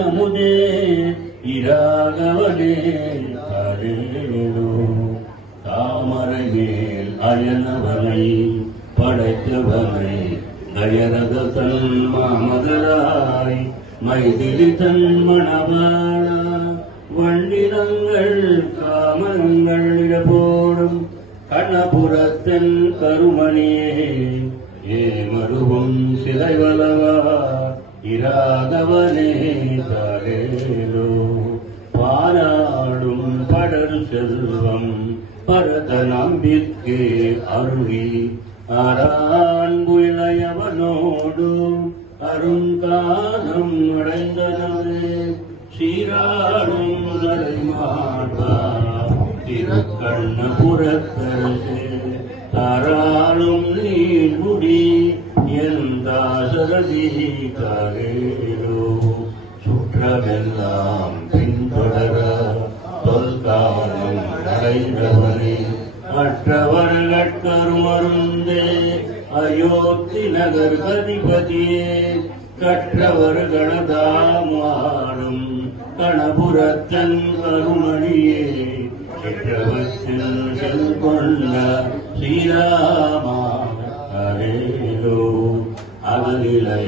அமுதே இராகவனே கரேலோ தாமரை மேல் அயனவனை படைத்தவனை தயரத தன் மாமதராய் மைதிலி தன் மணவாளா வண்டினங்கள் காமங்கள் இடபோடும் கண்ணபுரத்தன் கருமணியே ஏமருவும் சிலைவலவா இராகவனே கரேலோ பாராடும் படர் செல்வம் பரத நம்பிக்கை அருளி ஆரான்பு இளையவனோடு அருங்காலம் அடைந்தனவே சீராடும் தலைமாட்டா திருக்கண்ணபுரத்தரசே தாராளும் நீர்முடி எந்தாசரதி கரேலோ சுற்றமெல்லாம் பின்தொடர தொல்காலம் அடைந்தவனே மற்றவர்கட்கருமருந்தே அயோத்தி நகர் கதிபதியே கற்றவர்களதாமாடும் கணபுரத்தன் கருமணியே சக்கரவத்தில் செல்கொண்ட ஸ்ரீராமா கரேலோ அகலிலை